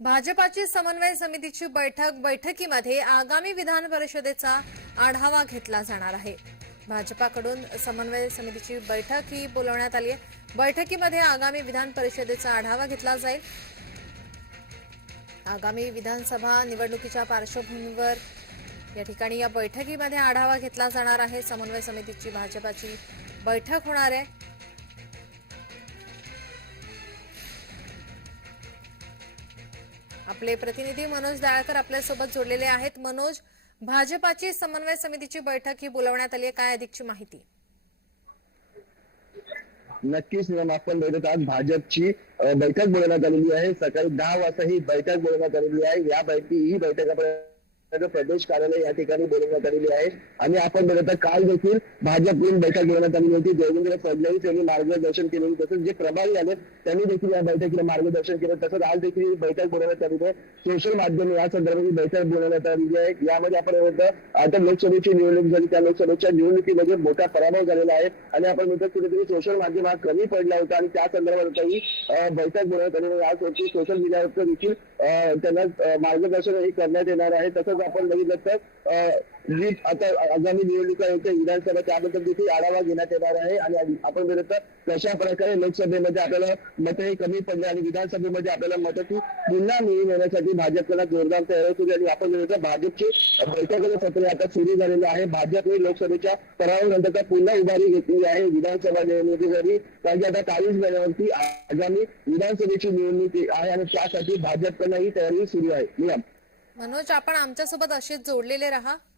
भाजपाची समन्वय समितीची बैठक बैठकीमध्ये आगामी विधान परिषदेचा आढावा घेतला जाणार आहे. भाजपाकडून समन्वय समितीची बैठक ही बोलवण्यात आली आहे. बैठकीमध्ये आगामी विधान परिषदेचा आढावा घेतला जाईल. आगामी विधानसभा निवडणुकीच्या पार्श्वभूमीवर या ठिकाणी या बैठकीमध्ये आढावा घेतला जाणार आहे. समन्वय समितीची भाजपाची बैठक होणार आहे. आपले प्रतिनिधी मनोज दाळकर आपल्यासोबत जोडलेले आहेत. मनोज भाजपाची समन्वय समितीची बैठक ही बोलवण्यात आली आहे. काय अधिकची माहिती? नक्कीच आपण बघत आज भाजपची बैठक बोलवण्यात आलेली आहे. सकाळी दहा वाजता ही बैठक बोलवण्यात आलेली आहे. या बैठकी ही बैठक आपण प्रदेश कार्यालय या ठिकाणी बोलवण्यात आलेली आहे. आणि आपण बघत काल देखील भाजपकडून बैठक घेण्यात आली होती देवेंद्र फडणवीस यांनी मार्गदर्शन केले. तसंच जे प्रभारी आले त्यांनी देखील या बैठकीला मार्गदर्शन केलं. तसंच आज देखील बैठक बोलवण्यात आलेली आहे. सोशल माध्यम या संदर्भात बैठक बोलवण्यात आलेली आहे. यामध्ये आपण होतं आता लोकसभेची निवडणूक झाली. त्या लोकसभेच्या निवडणुकीमध्ये मोठा पराभव झालेला आहे. आणि आपण बघतो कुठेतरी सोशल माध्यम हा कमी पडला होता. आणि त्या संदर्भात ही बैठक बोलवण्यात आली आज सोशल मीडियावर देखील त्यांना मार्गदर्शन मार्गदर्शनही करण्यात येणार आहे. तसंच आपण बघितलं तर जी आता आगामी निवडणुका येते विधानसभा त्याबद्दल देखील आढावा घेण्यात येणार आहे आणि आपण बघितलं तर कशा प्रकारे लोकसभेमध्ये आपल्याला मतही कमी पडले आणि विधानसभेमध्ये आपल्याला मतं पुन्हा मिळून येण्यासाठी भाजपला जोरदार तयारी सुरू आणि आपण बघितलं तर भाजपची बैठकाचं सत्र आता सुरू झालेलं आहे. भाजपने लोकसभेच्या पराभवानंतर पुन्हा उभारी घेतली आहे. विधानसभा निवडणुकीसाठी कारण की आता चाळीस महिन्यावरती आगामी विधानसभेची निवडणूक आहे आणि त्यासाठी भाजपकडनं ही तयारी सुरू आहे. नियम मनोज आपण आमच्यासोबत असेच जोडलेले राहा.